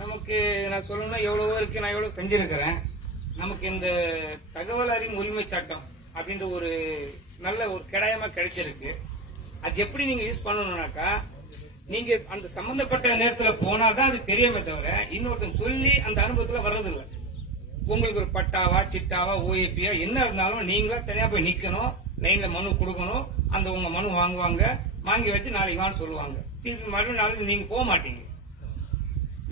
நமக்கு நான் சொல்லணும்னா எவ்வளவோ இருக்கு நான் எவ்வளவு செஞ்சிருக்கிறேன். நமக்கு இந்த தகவல் அறியும் உரிமை சட்டம் அப்படின்ற ஒரு நல்ல ஒரு கிடையமா கிடைச்சிருக்கு. அது எப்படி நீங்க யூஸ் பண்ணணும்னாக்கா நீங்க அந்த சம்பந்தப்பட்ட நேரத்துல போனாதான் அது தெரியுமே தவிர இன்னொருத்தன் சொல்லி அந்த அனுபவத்துல வர்றதில்லை. உங்களுக்கு ஒரு பட்டாவா சிட்டாவா ஓஏபியா என்ன இருந்தாலும் நீங்க தனியா போய் நிக்கணும் லைன்ல மனு கொடுக்கணும் அந்த உங்க மனு வாங்குவாங்க வாங்கி வச்சு நாளைக்கு வான்னு சொல்லுவாங்க. திருப்பி மறுபடியும் நாளைக்கு நீங்க போக மாட்டீங்க.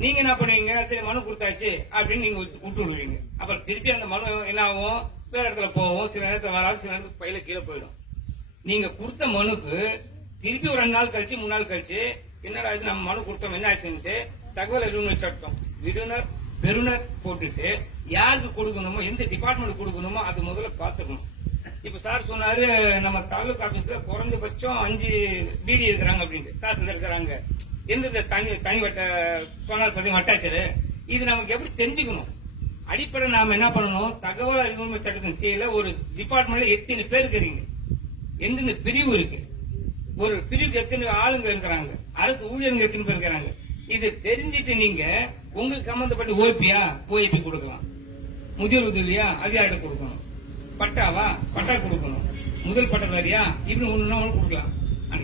நீங்க என்ன பண்ணுவீங்க? சரி மனு கொடுத்தாச்சு அப்படின்னு நீங்க விட்டு விடுவீங்க. அப்புறம் திருப்பி அந்த மனு என்ன ஆகும்? வேற இடத்துல போவோம் சில நேரத்தில் வராது சில நேரத்துக்கு பையில கீழே போயிடும். நீங்க கொடுத்த மனுக்கு திருப்பி ஒரு ரெண்டு நாள் கழிச்சு மூணு நாள் கழிச்சு என்னடா இது நம்ம மனு கொடுத்தோம் என்ன ஆச்சுன்ட்டு தகவல் அறிவுரை சட்டம் விடுனர் பெறுநர் போட்டுட்டு யாருக்கு கொடுக்கணுமோ எந்த டிபார்ட்மெண்ட் கொடுக்கணுமோ அது முதல்ல பாத்துக்கணும் இப்ப சார் சொன்னாரு நம்ம தாலுகா ஆபீஸ்ல குறைஞ்சபட்சம் அஞ்சு டிடி இருக்கிறாங்க அப்படின்ட்டு. தாசில்தார் இருக்கிறாங்க. எந்தெந்த தனி தனி வட்ட சோனார் பதிவு வட்டாச்சரு இது நமக்கு எப்படி தெரிஞ்சுக்கணும்? அடிப்படை நாம என்ன பண்ணணும்? தகவல் அறிவுரிமை சட்டத்தின் கீழே ஒரு டிபார்ட்மெண்ட்ல எத்தனை பேர் இருக்கிறீங்க? எந்தெந்த பிரிவு இருக்கு? ஒரு பிரிவுக்கு எத்தனை ஆளுங்க இருக்கிறாங்க? அரசு ஊழியர்கள் எத்தனை பேர் இருக்கிறாங்க? இது தெரிஞ்சிட்டு நீங்க உங்களுக்கு சம்பந்தப்பட்ட ஓபியா ஓஏபி கொடுக்கலாம். முதியோர் உதவியா? அதிகாரிட்ட கொடுக்கணும். பட்டாவா? பட்டா கொடுக்கணும். முதல் பட்டதாரியா? இப்படி ஒண்ணு ஒண்ணு கொடுக்கலாம்.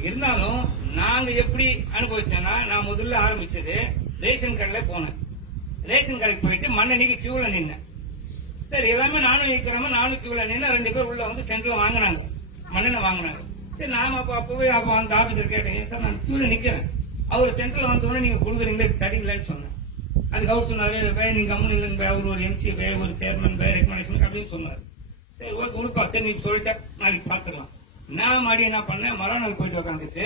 இருந்தாலும் நாங்க எப்படி அனுபவிச்சோம்னா நான் முதல்ல ஆரம்பிச்சது ரேஷன் கடையில போனேன். ரேஷன் கடைக்கு போயிட்டு மண்ணெண்ணிக்கு கியூல நின்னேன். சரி எல்லாமே நானும் நிக்கிறோமா நானும் கியூல நின்று ரெண்டு பேர் உள்ள வந்து சென்டர்ல வாங்கினாங்க. மண்ணெண்ணெய் வாங்கினாங்க. சரி நாம அப்போ அப்பவே அப்போ அந்த ஆபீசர் கேட்டேன் சார் நான் கியூல நிற்கிறேன் அவர் சென்டர்ல வந்தோடனே நீங்க கொடுக்குறீங்களே? இது சரியில்லைன்னு சொன்னேன். அதுக்கு அவர் சொன்னாரு பே நீங்க கம்முன்னு இல்லைங்க பே அவர் ஒரு எம்சி பே ஒரு சேர்மன் பே ரெக்கமெண்டேஷன் அப்படின்னு சொன்னார். சரி ஓகே உனக்கு சரி நீ சொல்லிட்டேன் நாளைக்கு பார்த்துக்கலாம் நான் மாடி என்ன பண்ணேன்? மறுநாள் போயிட்டு உட்காந்துட்டு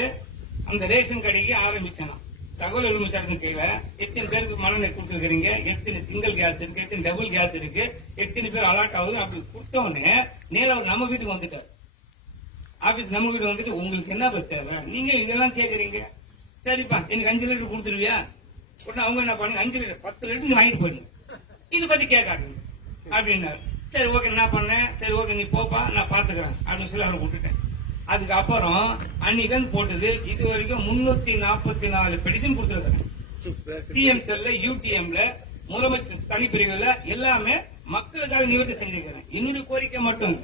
அந்த ரேஷன் கடைக்கு ஆரம்பிச்சேன் நான். தகவல் உரிமை சட்டத்தின் எத்தனை பேருக்கு மரணம் கொடுத்துருக்கீங்க எத்தனை சிங்கிள் கேஸ் இருக்கு? எத்தனை டபுள் கேஸ் இருக்கு? எத்தனை பேர் அலாட் ஆகுது அப்படி கொடுத்த உடனே நேரா நம்ம வீட்டுக்கு வந்துட்டார். ஆபீஸ் நம்ம வீட்டு வந்துட்டு உங்களுக்கு என்ன தேவை? நீங்க இதெல்லாம் கேட்கறீங்க சரிப்பா எனக்கு அஞ்சு லிட்டர் கொடுத்துருவியா? உடனே அவங்க என்ன பண்ணுங்க அஞ்சு லிட்டர் பத்து லிட்டர் நீங்க வாங்கிட்டு போயிடுங்க இதை பத்தி கேட்காது. அப்படின்னாரு. சரி ஓகே நான் பண்ணேன். சரி ஓகே நீ போப்பா நான் பாத்துக்கிறேன் அப்படின்னு சொல்லி அவரை விட்டுட்டேன் அதுக்கப்புறம் அன்னிதன் போட்டது இது வரைக்கும் முன்னூத்தி நாற்பத்தி நாலு பெடிஷன் கொடுத்துருக்காங்க. சிஎம் செல்ல யூடிஎம்ல முதலமைச்சர் தனிப்பிரிவுல எல்லாமே மக்களுக்காக நிவர்த்தி செஞ்சிருக்கிறேன் என்னுடைய கோரிக்கை மட்டும்.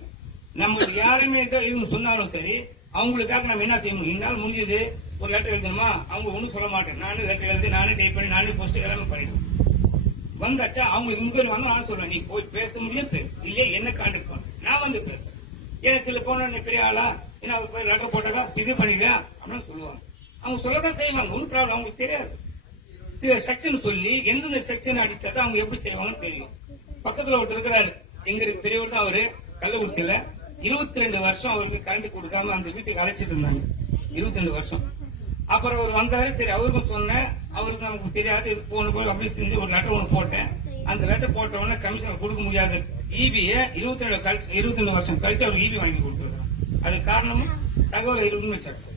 நம்ம யாருமே இவங்க சொன்னாலும் சரி அவங்களுக்காக நம்ம என்ன செய்யணும்? என்னால் முடிஞ்சது ஒரு லெட்டர் எழுதணுமா? அவங்க ஒன்றும் சொல்ல மாட்டேன். நானும் லெட்டர் எழுதி நானே டைப் பண்ணி நானே போஸ்ட் எல்லாமே பண்ணிடுவேன் வந்தாச்சா அவங்க இங்க வாங்க நான் சொல்றேன். நீ போய் பேச முடியும் பேசு. இல்லையா என்ன கான்டாக்ட் நான் வந்து பேசுறேன். ஏன் சில போன பெரிய ஆளா? ஏன்னா அவர் போய் லெட்டர் போட்டாக்கா இது பண்ணிடுயா அப்படின்னு சொல்லுவாங்க. அவங்க சொல்லதான் செய்வாங்க. ஒன்றும் ப்ராப்ளம் அவங்களுக்கு தெரியாது. சில செக்ஷன் சொல்லி எந்தெந்த செக்ஷன் அடிச்சாதான் அவங்க எப்படி செய்வாங்கன்னு தெரியும். பக்கத்துல ஒருத்தர் இருக்கிறாரு. எங்க இருக்கு? பெரியவர் தான் அவரு. கள்ளக்குறிச்சியில. இருபத்தி ரெண்டு வருஷம் அவருக்கு கரண்ட் கொடுக்காம அந்த வீட்டுக்கு அழைச்சிட்டு இருந்தாங்க. இருபத்தி ரெண்டு வருஷம். அப்புறம் அவர் வந்தாரு. சரி அவருக்கும் சொன்னேன். அவருக்கு நமக்கு தெரியாது. இது போன போய் அப்படி செஞ்சு ஒரு லெட்டர் ஒன்று போட்டேன். அந்த லெட்டர் போட்ட உடனே கமிஷன் கொடுக்க முடியாது. இபியை இருபத்தி ரெண்டு கழிச்சு இருபத்தி ரெண்டு வருஷம் கழிச்சு அவர் இபி வாங்கி கொடுத்துருக்காங்க அது காரணமும் தகவல் உரிமை சட்டம்.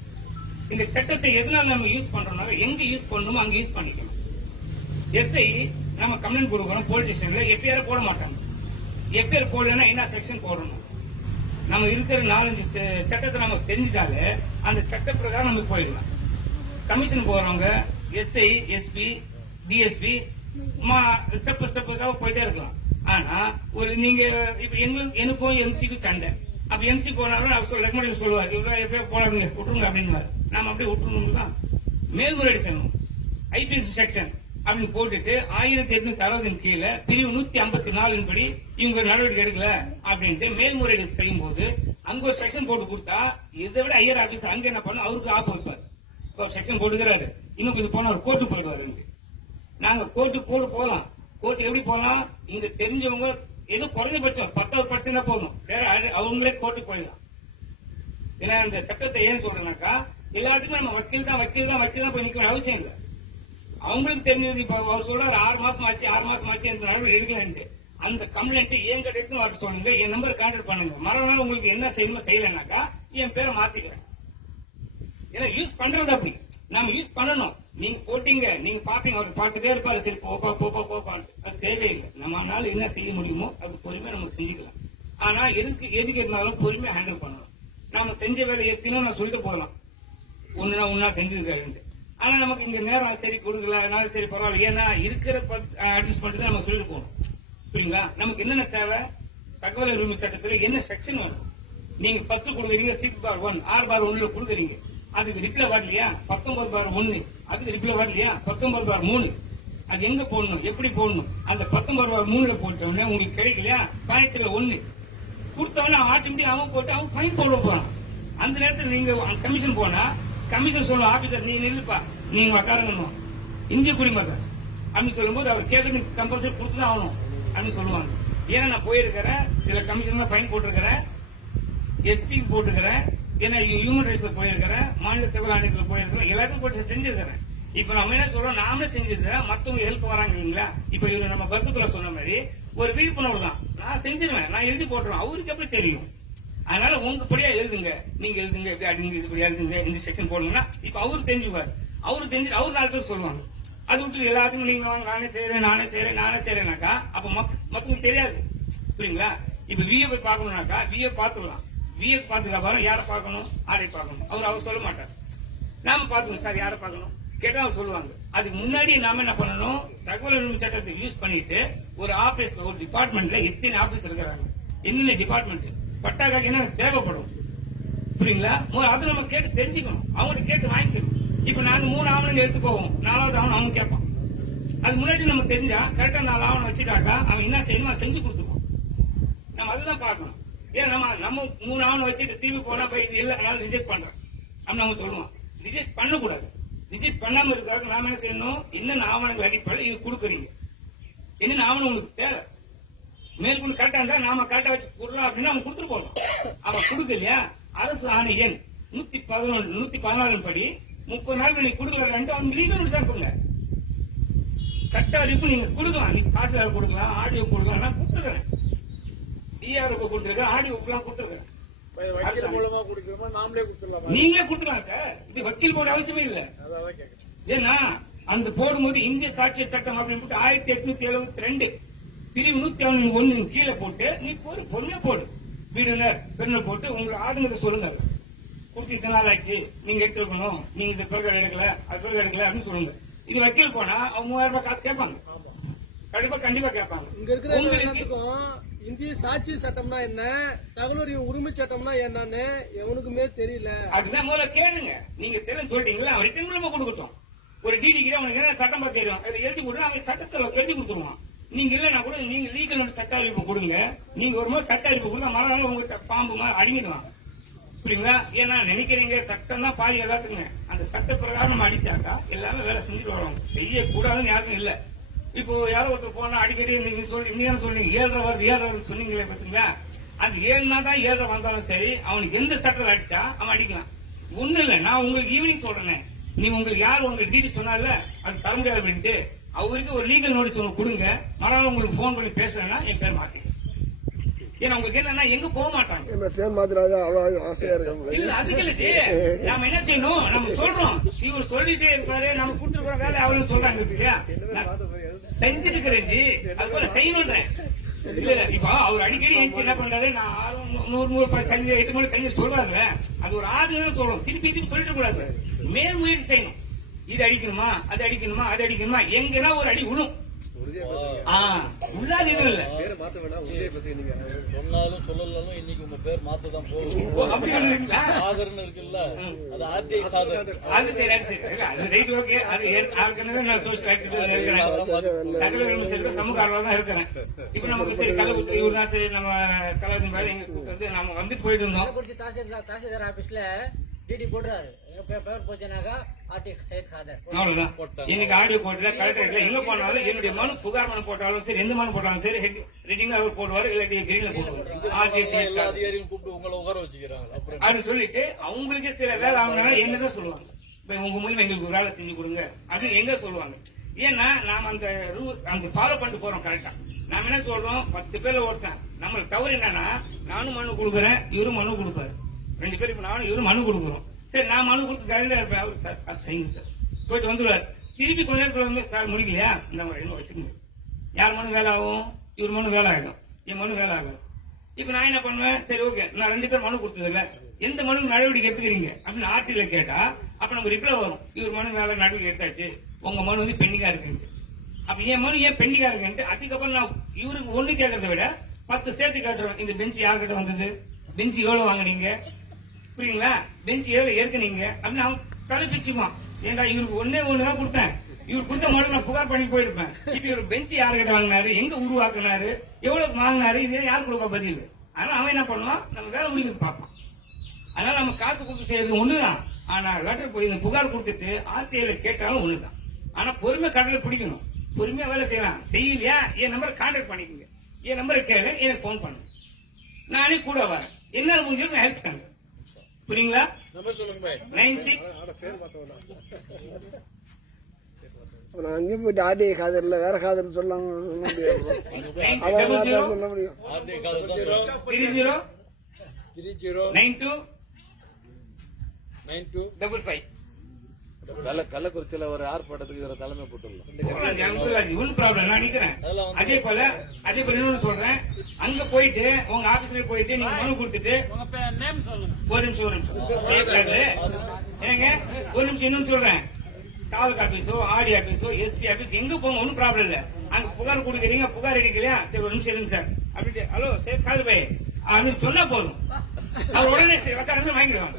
இந்த சட்டத்தை எதனால நம்ம யூஸ் பண்றோம்னா எங்க யூஸ் பண்ணணுமோ அங்க யூஸ் பண்ணிக்கணும். எஸ்ஐ நம்ம கம்ப்ளைண்ட் கொடுக்கணும் போலீஸ் ஸ்டேஷன்ல எஃப்ஐஆர் போட மாட்டாங்க. எஃப்ஐஆர் போடலன்னா என்ன செக்ஷன் போடணும்? நம்ம இருக்கிற நாலஞ்சு சட்டத்தை நம்ம தெரிஞ்சிட்டாலே அந்த சட்ட பிரகாரம் நம்ம போயிடலாம். கமிஷன் போறவங்க எஸ்ஐ எஸ்பி டிஎஸ்பி ஸ்டெப் ஸ்டெப்புக்காக போயிட்டே இருக்கலாம். ஆனா ஒரு நீங்க இப்ப எங்களுக்கு எனக்கும் எம்சிக்கும் சண்டை. அப்ப எம்சி போனாலும் அவர் சொல்ல ரெக்கமெண்ட் சொல்லுவார். இவரு எப்படியோ போனாருங்க விட்டுருங்க அப்படின்னு நாம அப்படியே விட்டுருணும் தான். மேல்முறையீடு செய்யணும். ஐபிஎஸ் செக்ஷன் அப்படின்னு போட்டுட்டு ஆயிரத்தி எட்நூத்தி அறுபதின் கீழே பிரிவு நூத்தி ஐம்பத்தி நாலின் படி இவங்க நடவடிக்கை எடுக்கல அப்படின்ட்டு மேல்முறையீடு செய்யும் போது அங்க ஒரு செக்ஷன் போட்டு கொடுத்தா இதை விட ஐயர் ஆபீஸ் அங்க என்ன பண்ணும் அவருக்கு ஆப்பு வைப்பார். இப்போ செக்ஷன் போட்டுக்கிறாரு. இன்னும் கொஞ்சம் போனா அவர் கோர்ட்டு போயிடுவாரு நாங்க கோர்ட்டு போட்டு போலாம். கோர்ட்டு எப்படி போலாம்? இங்க தெரிஞ்சவங்க இது குறைஞ்சபட்சம் பத்தாவது பிரச்சனை போதும். வேற அவங்களே கோர்ட்டுக்கு போயிடலாம். ஏன்னா இந்த சட்டத்தை ஏன் சொல்றேன்னாக்கா எல்லாத்துக்கும் நம்ம வக்கீல் தான் வக்கீல் தான் வக்கீல் தான் போய் நிக்க அவசியம் இல்லை. அவங்களுக்கு தெரிஞ்சது இப்ப அவர் சொல்றாரு ஆறு மாசம் ஆச்சு ஆறு மாசம் ஆச்சு இந்த நடவடிக்கை எடுக்கலன்ட்டு அந்த கம்ப்ளைண்ட் ஏன் கிடைக்கும் அவர் சொல்லுங்க என் நம்பர் கான்டாக்ட் பண்ணுங்க. மறுநாள் உங்களுக்கு என்ன செய்யணுமோ செய்யலைனாக்கா என் பேரை மாத்திக்கிறேன். ஏன்னா யூஸ் பண்றது அப்படி. நம்ம யூஸ் பண்ணணும். நீங்க போட்டீங்க நீங்க பாப்பீங்க அவர் பாட்டுட்டே இருப்பாரு. சரி போப்பா போப்பா போப்பான்னு அது தேவையில்லை. நம்மளால என்ன செய்ய முடியுமோ அது பொறுமையா நம்ம செஞ்சுக்கலாம். ஆனா எதுக்கு எதுக்கு இருந்தாலும் பொறுமையா ஹேண்டில் பண்ணணும். நாம செஞ்ச வேலை எத்தனும் நான் சொல்லிட்டு போகலாம். ஒன்னா ஒன்னா செஞ்சிருக்காரு ஆனா நமக்கு இங்க நேரம் சரி கொடுக்கல. அதனால சரி பரவாயில்ல. ஏன்னா இருக்கிற அட்ஜஸ்ட் பண்ணிட்டு நம்ம சொல்லிட்டு போகணும். புரியுங்களா? நமக்கு என்னென்ன தேவை? தகவல் உரிமை சட்டத்தில் என்ன செக்ஷன் வேணும் நீங்க ஃபர்ஸ்ட் கொடுக்குறீங்க சிக்ஸ் பார் ஒன் ஆறு பார் ஒன்ல கொடுக்குறீங்க. அதுக்கு ரிப்ளை வரலையா பத்தொன்பது பார் ஒன்னு அதுக்கு ரிப்ளை வரலையா பத்தொன்பது பார் மூணு. அது எங்க போடணும்? எப்படி போடணும்? அந்த பத்தொன்பது பார் மூணுல போட்டோம்னா உங்களுக்கு கிடைக்கலையா? பாயத்துல ஒண்ணு. கொடுத்தவன ஆட்டோமேட்டிக் அவன் போட்டு அவன் ஃபைன் போட போறான். அந்த நேரத்துல நீங்க கமிஷன் போனா கமிஷன் சொல்ல ஆபீசர் நீங்க நில்லுப்பா. நீங்க உக்காரங்கணும் இந்திய குடிமக்கள் அப்படின்னு சொல்லும்போது அவர் கேட்டு கம்பல்சரி கொடுத்து தான் ஆகணும் அப்படின்னு சொல்லுவாங்க. ஏன்னா நான் போயிருக்கிறேன். சில கமிஷன் தான் ஃபைன் போட்டிருக்கிறேன். எஸ்பி போட்டுக்கிறேன் ஏன்னா ஹியூமன் ரைட்ஸ்ல போயிருக்கிறேன் மாநில தகவல் ஆணையத்துல போயிருக்கிறேன் எல்லாருக்கும் போட்டு செஞ்சிருக்கிறேன் இப்ப நம்ம என்ன சொல்றோம்? நாமளே செஞ்சிருக்கிறேன் மத்தவங்க ஹெல்ப் வராங்க இல்லைங்களா? இப்ப இவர் நம்ம கருத்துக்குள்ள சொன்ன மாதிரி ஒரு விழிப்புணர்வு தான். நான் செஞ்சிருவேன். நான் எழுதி போட்டுருவேன். அவருக்கு எப்படி தெரியும்? அதனால உங்க படியா எழுதுங்க. நீங்க எழுதுங்க. இப்படி அடுங்க இது படியா எழுதுங்க இந்த செக்ஷன் போடணும்னா இப்ப அவரு தெரிஞ்சுப்பாரு. அவரு தெரிஞ்சு அவரு நாலு பேர் சொல்லுவாங்க. அது விட்டு எல்லாத்துக்கும் நீங்க வாங்க நானே செய்யறேன் நானே செய்யறேன் நானே செய்யறேனாக்கா அப்ப மத்தவங்களுக்கு தெரியாது. புரியுங்களா? இப்ப விஏ போய் பார்க்கணும்னாக்கா விஏ பார்த்துடலாம் விஏ பார்த்துக்க யாரை பார்க்கணும்? ஆரை பார்க்கணும். அவர் அவர் சொல்ல மாட்டார். நாம பார்த்துக்கணும் சார் யாரை பார்க்கணும்? கேட்டா அவர் சொல்லுவாங்க. அதுக்கு முன்னாடி நாம என்ன பண்ணணும்? தகவல் உரிமை சட்டத்தை யூஸ் பண்ணிட்டு ஒரு ஆபீஸ் ஒரு டிபார்ட்மெண்ட்ல எத்தனை ஆபீஸ் இருக்கிறாங்க? என்னென்ன டிபார்ட்மெண்ட் பட்டாக்காக்கு என்ன தேவைப்படும்? புரியுங்களா? அது அதை நம்ம கேட்டு தெரிஞ்சுக்கணும். அவங்கள்ட்ட கேட்டு வாங்கிக்கணும். இப்ப நாங்க மூணு ஆவணங்கள் எடுத்து போவோம். நாலாவது ஆவணம் அவங்க கேட்பான் அது முன்னாடி நம்ம தெரிஞ்சா கரெக்டா நாலு ஆவணம் வச்சுட்டாக்கா அவன் என்ன செய்யணுமோ செஞ்சு கொடுத்துருவான். நம்ம அதுதான் பார்க்கணும். ஏன் நம்ம நம்ம மூணு ஆவணம் வச்சுட்டு திரும்பி போனா போய் இது இல்லை அதனால ரிஜெக்ட் பண்றோம். அப்படின்னு அவங்க சொல்லுவான் ரிஜெக்ட் பண்ணக்கூடாது. ரிஜெக்ட் பண்ணாம இருக்காக நாம என்ன செய்யணும்? என்னென்ன ஆவணங்கள் அடிப்படையில் இது கொடுக்குறீங்க? என்னென்ன ஆவணம் உங்களுக்கு தேவை? மேற்கொண்டு கரெக்டா இருந்தா நாம கரெக்டா வச்சு கொடுறோம் அப்படின்னா அவன் கொடுத்துட்டு போகணும். அவன் கொடுக்கலையா அரசு ஆணை எண் நூத்தி பதினொன்று நூத்தி பதினாலு படி முப்பது நாள் நீங்க கொடுக்கல ரெண்டு அவங்க லீகல் நோட்டீஸ் கொடுங்க. சட்ட அறிவிப்பு நீங்க கொடுக்கலாம். நீங்க காசுதார கொடுக்கலாம் ஆடியோ கொடுக்கலாம் நான் கொடுத்துருக்கேன். டிஆர்ஓ கொடுத்துருக்கேன் ஆடியோ கொடுத்துருக்கேன் வக்கீல் மூலமா குடுக்கணுமா நாமளே கொடுத்துடலாமா? நீங்களே கொடுத்துக்கலாம் சார். இது வக்கீல் போட அவசியமே இல்லை. ஏன்னா அந்த போடும்போது இந்திய சாட்சிய சட்டம் அப்படின்னு ஆயிரத்தி எட்நூத்தி எழுபத்தி ரெண்டு பிரிவு நூத்தி ஒண்ணு கீழே போட்டு நீ பொண்ணே போடு. வீடுனர் பெண்ணை போட்டு உங்களை ஆடுங்கிறத சொல்லுங்க. கொடுத்து இத்தனை நாள் ஆச்சு. நீங்க எடுத்துருக்கணும். நீங்க இந்த பிறகு எடுக்கல அது பிறகு எடுக்கல அப்படின்னு சொல்லுங்க. இது வக்கீல் போனா அவங்க மூவாயிரம் ரூபாய் காசு கேட்பாங்க. கண்டிப்பா கண்டிப்பா கேட்பாங்க. உங்களுக்கு இந்திய சாட்சி சட்டம்னா என்ன? தகவலுடைய உரிமை சட்டம்னா என்னன்னு எவனுக்குமே தெரியல. அதுதான் முதல்ல கேளுங்க. நீங்க தெரிஞ்சு சொல்றீங்களா? அவனுக்கு திரும்ப கொடுக்கட்டும் ஒரு டிடிக்கு அவனுக்கு என்ன சட்டம் பத்தி தெரியும் அதை எழுதி கொடுத்து அவன் சட்டத்தில் எழுதி கொடுத்துருவான். நீங்க இல்லைன்னா கூட நீங்க லீகல் சட்ட அறிவிப்பு கொடுங்க. நீங்க ஒரு மாதிரி சட்ட அறிவிப்பு கொடுத்தா மறுநாள் உங்களுக்கு பாம்பு மாதிரி அடிங்கிடுவாங்க புரியுங்களா? ஏன்னா நினைக்கிறீங்க சட்டம் தான் பாதி எல்லாத்துக்குங்க அந்த சட்ட பிரகாரம் நம்ம அடிச்சாக்கா எல்லாரும் வேலை செஞ்சுட்டு வரோம் செய்யக்கூடாதுன்னு யாருக்கும் இல்லை. இப்போ யாரோ ஒருத்தர் போனா அடிக்கடி நீங்க சொல்லி நீங்க சொன்னீங்க? ஏழரை வருது ஏழரை வருது சொன்னீங்களே பாத்தீங்களா? அது ஏழுனா தான் ஏழரை வந்தாலும் சரி அவனுக்கு எந்த சட்டத்தில் அடிச்சா அவன் அடிக்கலாம். ஒண்ணு இல்ல நான் உங்களுக்கு ஈவினிங் சொல்றேன். நீ உங்களுக்கு யார் உங்களுக்கு டீடி சொன்னால அது தர முடியாது அப்படின்ட்டு. அவருக்கு ஒரு லீகல் நோட்டீஸ் ஒன்று கொடுங்க. மறுநாள் உங்களுக்கு ஃபோன் பண்ணி பேசுறேன்னா என் பேர் மாத்தி. ஏன்னா உங்களுக்கு என்னன்னா எங்க போக மாட்டாங்க. என் பேர் மாத்திராஜா அவ்வளவு ஆசையா இருக்கு இல்ல அதுக்கு இல்ல. நாம என்ன செய்யணும்? நம்ம சொல்றோம். இவர் சொல்லிட்டே இருப்பாரு. நம்ம கொடுத்துருக்கிற வேலை அவளும் சொல்றாங்க இல்லையா? செஞ்சிருக்கிறேன் ஜி அது போல செய்யணுன்றேன். இல்ல இல்ல இப்ப அவர் அடிக்கடி என் என்ன பண்றாரு நான் ஆறு நூறு நூறு ப- எட்டு மணி செஞ்சு சொல்றாங்க அது ஒரு ஆறு சொல்லணும் திருப்பி திருப்பி சொல்லிட்டு கூடாது. மேல் முயற்சி செய்யணும். இது அடிக்கணுமா? அது அடிக்கணுமா? அது அடிக்கணுமா? எங்கன்னா ஒரு அடி விழும் சொன்னாலும் சொல்லலாலும் இன்னைக்கு உங்க பேர் மாத்ததான் இல்லைங்களா? சாகர்னு இருக்குல்ல அது ஆர்டிஐ சாகர் அது சரி அது சரி. இல்ல, அது ரைட் ஓகே அது ஏ- ஏற்கனவே நான் சோசியல் ஆக்டிவிட்டி இருக்கிறேன். தகவல் உரிமை சமூக ஆர்வலர் தான் இருக்கிறேன். இப்ப நமக்கு சரி கள்ளக்குறிச்சி இவரு தான் சரி நம்ம மாதிரி எங்க நம்ம வந்துட்டு போயிட்டு இருந்தோம். தாசில்தார் தாசில்தார் ஆபீஸ்ல டிடி போடுறாரு. எங்க பே- பேர் போச்சுனாக்கா ஆர்டி சையத் காதர். இன்னைக்கு ஆடியோ போட்டுல கலெக்டர்ல எங்க போனாலும் என்னுடைய மனு புகார் மனு போட்டாலும் சரி எந்த மனு போட்டாலும் சரி ரெட்டிங் அவர் போடுவாரு இல்லாட்டி கிரீன்ல போடுவாரு. எல்லா அதிகாரிகளும் கூப்பிட்டு உங்களை உட்கார வச்சுக்கிறாங்க. அப்புறம் அப்படின்னு சொல்லிட்டு அவங்களுக்கு சில வேலை ஆகணும்னா என்னதான் சொல்லுவாங்க. இப்ப உங்க மூலியமா எங்களுக்கு வேலை செஞ்சு கொடுங்க. அப்படின்னு எங்க சொல்லுவாங்க? ஏன்னா நாம அந்த ரூ அந்த ஃபாலோ பண்ணிட்டு போறோம் கரெக்டா நாம என்ன சொல்றோம்? பத்து பேர்ல ஒருத்தன். நம்மளுக்கு தவறு என்னன்னா நானும் மனு கொடுக்குறேன் இவரும் மனு கொடுப்பாரு. ரெண்டு பேரும் இப்ப நானும் இவரும் மனு கொடுக்குறோம். சரி நான் மனு கொடுத்து கையில இருப்பேன். அவர் சார் அது செய்யுங்க சார். போயிட்டு வந்துடுவார் திருப்பி கொஞ்ச நேரத்தில் வந்து சார் முடிக்கலையா? இந்த எழுத வச்சுக்கோங்க யார் மனு வேலை ஆகும்? இவர் மனு வேலை ஆகும் என் மனு வேலை ஆகும் இப்போ நான் என்ன பண்ணுவேன்? சரி ஓகே. நான் ரெண்டு பேரும் மனு கொடுத்ததில்ல. எந்த மனு நடவடிக்கை எடுத்துக்கிறீங்க? அப்படின்னு ஆர்டில கேட்டா அப்ப நம்ம ரிப்ளை வரும். இவர் மனு வேலை நடவடிக்கை எடுத்தாச்சு. உங்க மனு வந்து பெண்டிங்கா இருக்குன்ட்டு. அப்ப என் மனு ஏன் பெண்டிங்கா இருக்குன்ட்டு அதுக்கப்புறம் நான் இவருக்கு ஒண்ணு கேட்கறத விட பத்து சேர்த்து கேட்டுருவேன் இந்த பெஞ்ச் யார்கிட்ட வந்தது? பெஞ்சு எவ்வளவு வாங்குனீங்க? புரியுங்களா? பெஞ்ச் எவ்வளவு ஏற்கனீங்க அப்படின்னு அவன் தலைப்பிச்சுமா ஏண்டா ஏன்டா இவருக்கு ஒன்னே ஒண்ணுதான் கொடுத்தேன். இவர் கொடுத்த மாதிரி நான் புகார் பண்ணி போயிருப்பேன். இப்ப இவர் பெஞ்ச் யாருக்கிட்ட வாங்கினாரு? எங்க உருவாக்குனாரு? எவ்வளவு வாங்கினாரு? இது யார் கொடுக்க பதில்? ஆனா அவன் என்ன பண்ணுவான்? நம்ம வேலை முடிக்கிறது பார்ப்பான். அதனால நம்ம காசு கொடுத்து செய்யறது ஒண்ணுதான். ஆனா லெட்டர் போய் இந்த புகார் கொடுத்துட்டு ஆர்டிஐல கேட்டாலும் ஒண்ணுதான். ஆனா பொறுமை கடலை பிடிக்கணும். பொறுமையா வேலை செய்யலாம். செய்யலையா? என் நம்பரை கான்டாக்ட் பண்ணிக்கோங்க. என் நம்பரை கேளு எனக்கு ஃபோன் பண்ணுங்க. நானே கூட வரேன். என்ன முடிஞ்சு ஹெல்ப் பண்ணுங்க புரியுங்களா? நம்பர் சொல்லுங்க பாய். நைன் சிக்ஸ் போயிட்டு ஆர்டிஐ காதர் இல்ல வேற காதர் சொல்லாம சொல்ல முடியாது. நைன் அவன் டபுள் ஜீரோ தான் சொல்ல முடியும். Three zero three zero nine two nine two double five கள்ள கள்ளக்குறிச்சியில ஒரு ஆர்ப்பாட்டத்துக்கு இவரை தலைமை போட்டுள்ளோம் அதே போல அதே போல இன்னொன்னு சொல்றேன். அங்க போயிட்டு உங்க ஆபீஸ்ல போயிட்டு நீங்க மனு கொடுத்துட்டு ஒரு நிமிஷம் ஒரு நிமிஷம். செய்யக்கூடாது. ஏங்க ஒரு நிமிஷம் இன்னும் சொல்றேன். தாலுகா ஆபீஸோ ஆடி ஆபீஸோ எஸ்பி ஆபீஸ் எங்க போங்க ஒன்னும் ப்ராப்ளம் இல்ல. அங்க புகார் கொடுக்குறீங்க புகார் அடிக்கலையா சரி ஒரு நிமிஷம் இருங்க சார். அப்படி ஹலோ சரி காது பை அப்படின்னு சொன்னா போதும். அவர் உடனே சரி உட்காந்து வாங்கிடுவாங்க.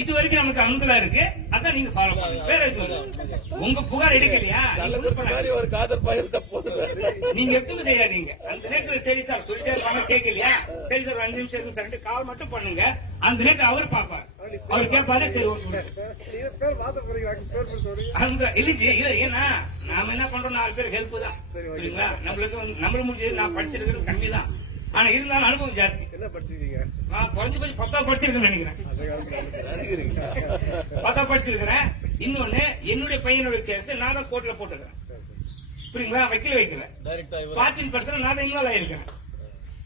இது வரைக்கும் நமக்கு அனுகூலா இருக்கு. அதான் நீங்க ஃபாலோ பண்ணுங்க. வேற எதுவும் இல்ல. உங்க புகார் எடுக்கலையா? ஒரு காதல் பகிர்ந்த போதும் நீங்க எதுவும் செய்யாதீங்க. அந்த நேரத்துல சரி சார் சொல்லிட்டே இருப்பாங்க கேட்கலையா? சரி சார் அஞ்சு நிமிஷம் இருக்கு சார் கால் மட்டும் பண்ணுங்க. அந்த நேரத்துல அவர் பாப்பார் அவர் கேட்பாரு சரி அந்த இல்லைங்க இல்ல ஏன்னா நாம என்ன பண்றோம் நாலு பேர் ஹெல்ப் தான். சரிங்களா நம்மளுக்கு நம்மளுக்கு முடிஞ்சது நான் படிச்சிருக்கிறது கம்மி தான் ஆனா இருந்தாலும் அனுபவம் ஜாஸ்தி. என்ன படிச்சிருக்கீங்க? நான் குறைஞ்சு போய் பத்தா படிச்சிருக்கேன்னு நினைக்கிறேன். பத்தா படிச்சிருக்கிறேன். இன்னொன்னு என்னுடைய பையனுடைய கேஸ் நான் தான் கோர்ட்ல போட்டுக்கிறேன் புரியுங்களா? வைக்கல வைக்கல. பார்ட்டின் பர்சன் நான் தான் இன்வால்வ் ஆயிருக்கேன்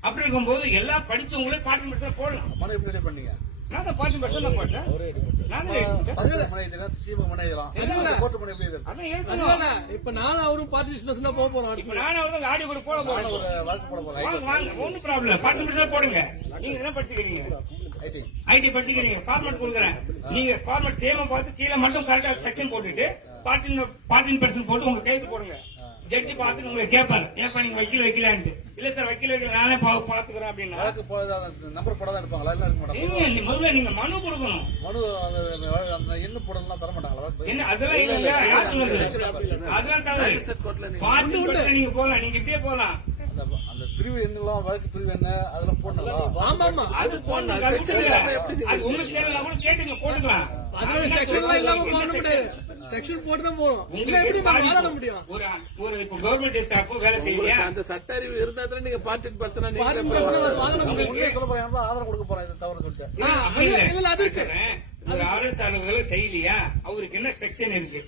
அப்படி இருக்கும்போது எல்லாம் படிச்சவங்களே பார்ட்டின் பர்சன் போடலாம். பண்ணீங்க? நான் பார்ட்டின் பர்சன் தான் போட்டேன். இப்ப நானும் அவரும் பார்ட்டிசிபேஷனா போக போறோம். இப்ப நானும் அவரும் ஆடி கூட போட வாங்க ஒன்னும் ப்ராப்ளம் பார்ட்டின் பர்சன் போடுங்க. நீங்க என்ன படிச்சுக்கிறீங்க? ஐடி. ஐடி படிச்சுக்கிறீங்க. ஃபார்மேட் கொடுக்குறேன். நீங்க ஃபார்மேட் சேம பார்த்து கீழே மட்டும் கரெக்டா செக்ஷன் போட்டுட்டு பார்ட்டின் பார்ட்டின் பர்சன் போட்டு உங்க கையெழுத்து போடுங்க. ஜட்ஜி பார்த்து உங்களை கேட்பாரு ஏப்பா நீங்க வக்கீல் வைக்கலான்ட்டு. இல்ல சார் வக்கீல் வைக்கல நானே பாத்துக்கிறேன் அப்படின்னா. வழக்கு போதான் நம்பர் போட தான் இருப்பாங்களா? எல்லாம் இருக்க மாட்டாங்க இல்ல, நீ முதல்ல நீங்க மனு கொடுக்கணும். மனு அந்த எண்ணு போடலாம் தர மாட்டாங்களா? என்ன அதெல்லாம் இல்ல இல்ல யார் சொன்னது அதெல்லாம் தவறு. நீங்க போகலாம். நீங்க இப்படியே போகலாம். அந்த பிரிவு எண்ணெல்லாம் வழக்கு பிரிவு என்ன அதெல்லாம் போடலாம் ஆமா ஆமா அது போடணும். உங்களுக்கு கேட்டுங்க போட்டுக்கலாம். இல்லாம முடியாது. செக்ஷன் போட்டு தான் போறோம். எப்படி வாதாட முடியும்? ஒரு ஒரு இப்போ கவர்மெண்ட் ஸ்டாஃப் வேலை செய்யலையா? அந்த சட்ட அறிவு இருந்தா தானே நீங்க பார்ட்டி பர்சனா பார்ட்டி நீங்க பர்சனா வாதாட முடியும். உண்மையை சொல்ல போறேன். ஆதரவு கொடுக்க போறேன். இது தவறு சொல்லிட்டு அது இருக்கு. ஒரு அரசு அலுவலகம் செய்யலையா? அவருக்கு என்ன செக்ஷன் இருக்கு?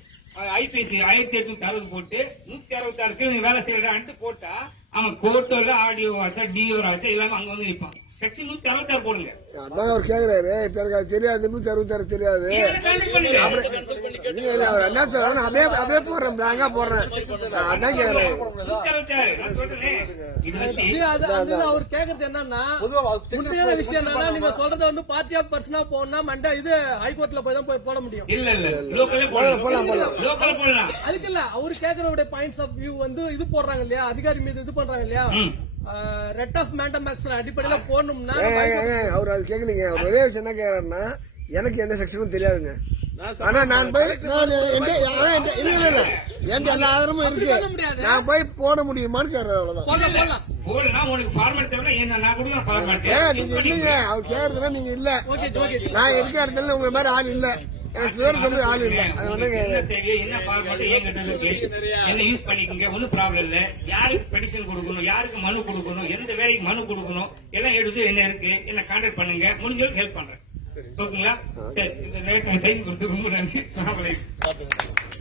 ஐபிசி ஆயிரத்தி எட்நூத்தி அறுபது போட்டு நூத்தி அறுபத்தி ஆறு நீங்க வேலை செய்யறான்ட்டு போட்டா அவன் கோர்ட்டோல ஆடியோ ஆச்சா டிஓ ஆச்சா எல்லாமே அங்க வந்து நிற்பான் செக்ஷன் நூத்தி அறுபத்தி ஆறு போடுங்க. அதான் அவர் கேக்குறாரு. இப்ப எனக்கு அது தெரியாது. நூத்தி அறுபத்தாறு தெரியாது. அவர் என்ன சொல்றாரு அப்படியே அப்படியே போடுறேன். பிளாங்கா போடுறேன். அதான் இது அவர் கேக்குறது என்னன்னா உண்மையான விஷயம் என்னன்னா நீங்க சொல்றத வந்து பார்ட்டி ஆஃப் பர்சனா போனா மண்டா இது ஹைகோர்ட்ல போய் தான் போய் போட முடியும். இல்ல இல்ல. போடலாம். போடலாம். அதுக்கு இல்ல அவரு கேக்குறவருடைய பாயிண்ட்ஸ் ஆஃப் வியூ வந்து இது போடுறாங்க இல்லையா? அதிகாரி மீது இது பண்றாங்க இல்லையா. ரெட் ஆஃப் மேண்டம் மேக்ஸ் அடிப்படையில ஏங்க, அவர் அது கேட்கலீங்க அவர் ஒரே விஷயம் என்ன கேக்குறாருன்னா எனக்கு எந்த செக்ஷனும் தெரியாதுங்க. ஆனா நான் போய் இல்ல இல்ல எல்லா ஆதாரமும் இருக்கு. நான் போய் போட முடியுமான்னு கேக்குறேன் அவ்வளவுதான். நீங்க இல்லைங்க அவர் கேக்குறதுனா நீங்க இல்ல. Okay okay. நான் இருக்க இடத்துல உங்க மாதிரி ஆள் இல்ல. எனக்கு பேர் சொல்லி ஆள் இல்ல. அது வந்து என்ன தேவையோ என்ன ஃபார்மேட் ஏன் கேட்டு என்ன யூஸ் பண்ணிக்கோங்க? ஒன்னும் ப்ராப்ளம் இல்ல. யாருக்கு பெடிஷன் கொடுக்கணும்? யாருக்கு மனு கொடுக்கணும்? எந்த வேலைக்கு மனு கொடுக்கணும்? எல்லாம் எடுத்து என்ன இருக்கு? என்ன கான்டாக்ட் பண்ணுங்க? முடிஞ்சளவுக்கு ஹெல்ப் பண்றேன். ஓகேங்களா? சரி. இந்த டைம் கொடுத்து ரொம்ப நன்றி